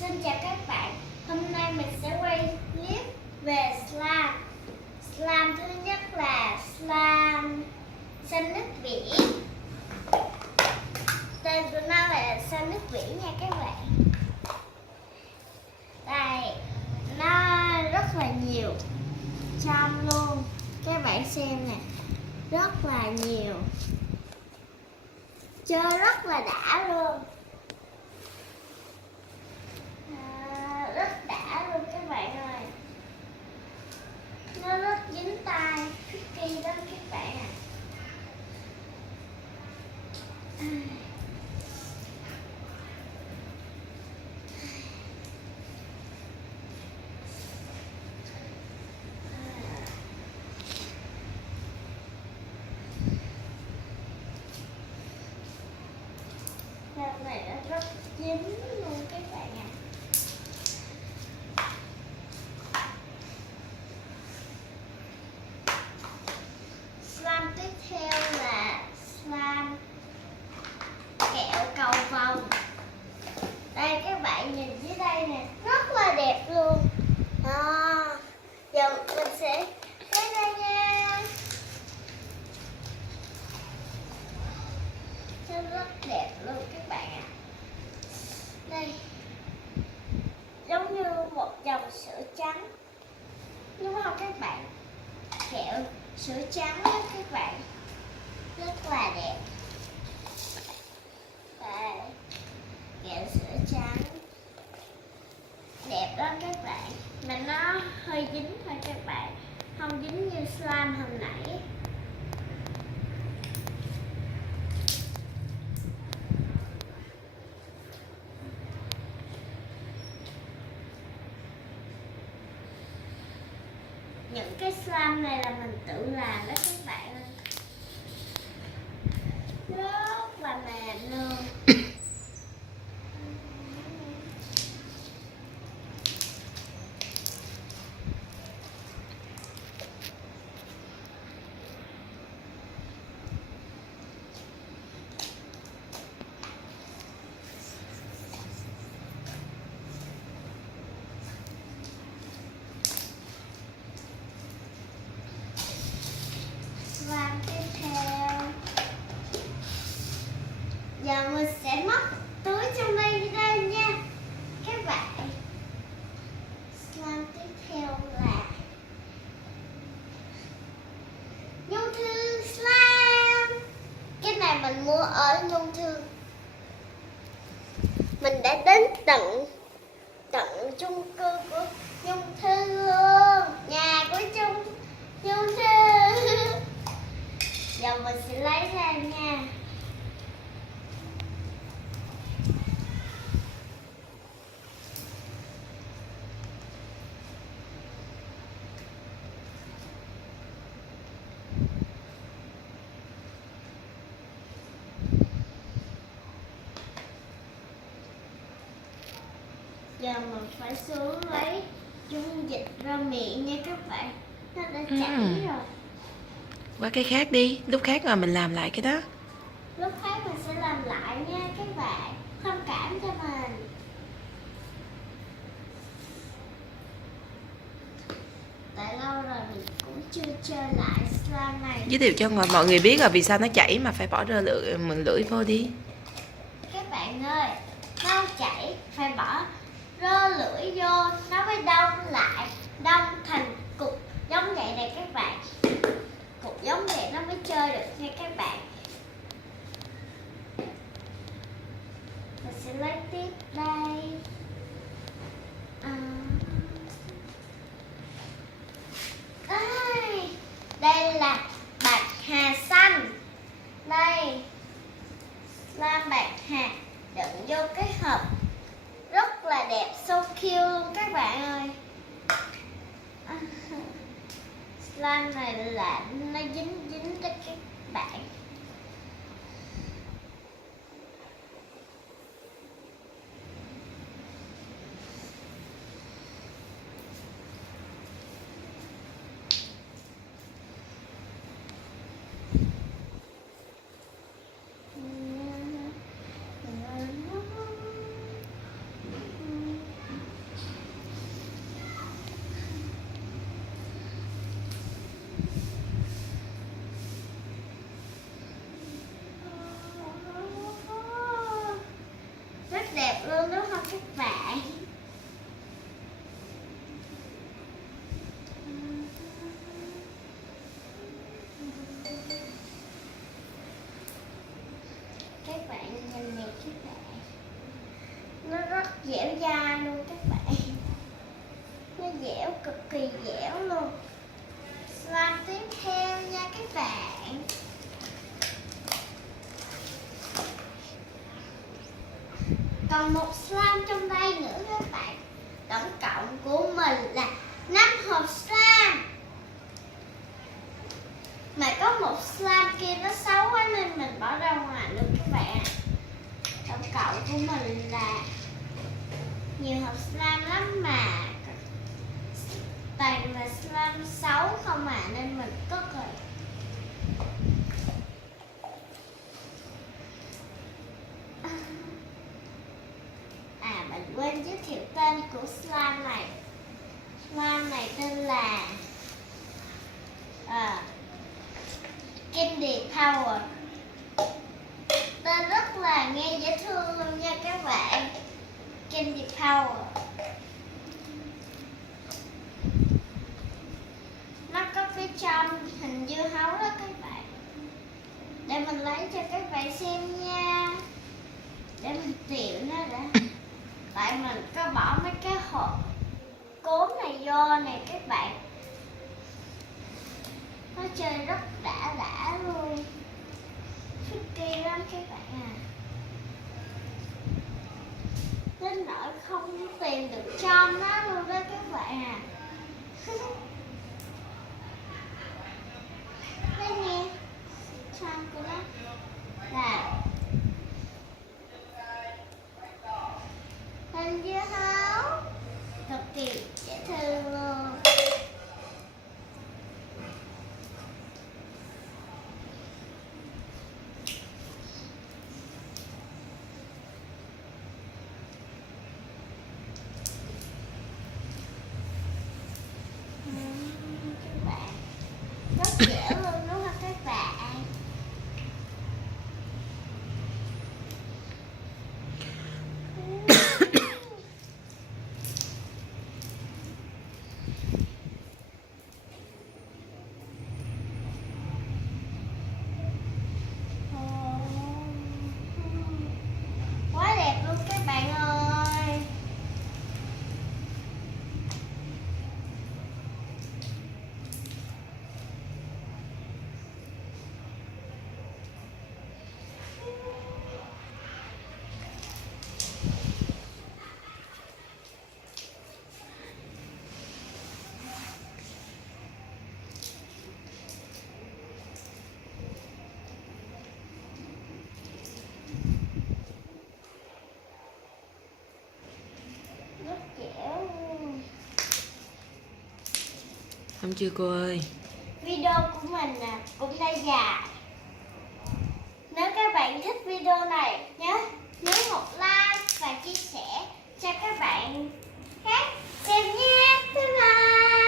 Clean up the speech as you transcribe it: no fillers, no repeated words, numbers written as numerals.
Xin chào các bạn, hôm nay mình sẽ quay clip về slime. Slime thứ nhất là slime xanh nước biển. Tên của nó là xanh nước biển nha các bạn. Đây, nó rất là nhiều trong luôn. Các bạn xem nè, rất là nhiều. Chơi rất là đã luôn. Rất đã luôn các bạn ơi. Nó rất dính tay, tricky lắm các bạn à. Cái này nó rất dính luôn các bạn à. Slime tiếp theo là slime kẹo cầu vồng. Đây các bạn nhìn dưới đây nè, rất là đẹp luôn. Giờ mình sẽ lấy đây nha. Nó rất đẹp luôn các bạn ạ. Đây, giống như một dòng sữa trắng, đúng không các bạn? Kẹo sữa trắng đó các bạn, rất là đẹp. Đây, kẹo sữa trắng đẹp đó các bạn, mà nó hơi dính thôi các bạn, không dính như slime hồi nãy. Những cái slime này là mình tự làm đó các bạn ơi, rất là mềm luôn. Và tiếp theo, giờ mình sẽ móc túi trong đây ra nha các bạn. Slime tiếp theo là nhung thư slime. Cái này mình mua ở nhung thư. Mình đã đến tận chung cư của nhung thư luôn, nhà của nhung thư. Giờ mình sẽ lấy ra nha. Giờ mình phải xuống lấy dung dịch ra miệng nha các bạn. Nó đã chảy rồi. Qua cái khác đi, lúc khác mà mình làm lại cái đó. Lúc khác mình sẽ làm lại nha các bạn. Thông cảm cho mình. Tại lâu rồi mình cũng chưa chơi lại slime này. Giới thiệu cho mọi người biết là vì sao nó chảy mà phải bỏ rơ mình lưỡi vô đi. Các bạn ơi, nó chảy phải bỏ rơ lưỡi vô, nó mới đông lại, đông thành cục giống vậy này các bạn. Cục giống vậy nó mới chơi được nha các bạn. Mình sẽ lấy tiếp đây. Đây là bạc hà xanh. Đây, slime bạc hà đựng vô cái hộp rất là đẹp, so cute luôn các bạn ơi. Slime này là nó dính tới các bạn. dẻo dai luôn các bạn. Nó dẻo, cực kỳ dẻo luôn. Slime tiếp theo nha các bạn. Còn một slime trong đây nữa các bạn. Tổng cộng của mình là 5 hộp slime. Mà có một slime kia nó xấu quá nên mình bỏ ra ngoài luôn các bạn. Tổng cộng của mình là nhiều hộp slime lắm mà toàn là slime xấu không à, nên mình cất rồi. Mình quên giới thiệu tên của slime này. Slime này tên là Candy Power. Tên rất là nghe dễ thương luôn nha các bạn. Candy Power. Nó có phía trong hình dưa hấu đó các bạn. Để mình lấy cho các bạn xem nha. Để mình tìm nó đã. Tại mình có bỏ mấy cái hộp cốm này vô này các bạn. Nó chơi rất đã luôn. Tricky lắm các bạn à. Đến nỗi không tìm được trong nó luôn đó các bạn à. Đây nè, trong của nó là hình dưa hấu, cực kỳ dễ thương luôn. Các bạn, rất dễ luôn đúng không các bạn? Quá đẹp luôn các bạn ơi. Rất dẻo luôn. Không chưa cô ơi. Video của mình cũng đã dài. Nếu các bạn thích video này, nhớ nhấn một like và chia sẻ cho các bạn khác xem nha. Bye bye.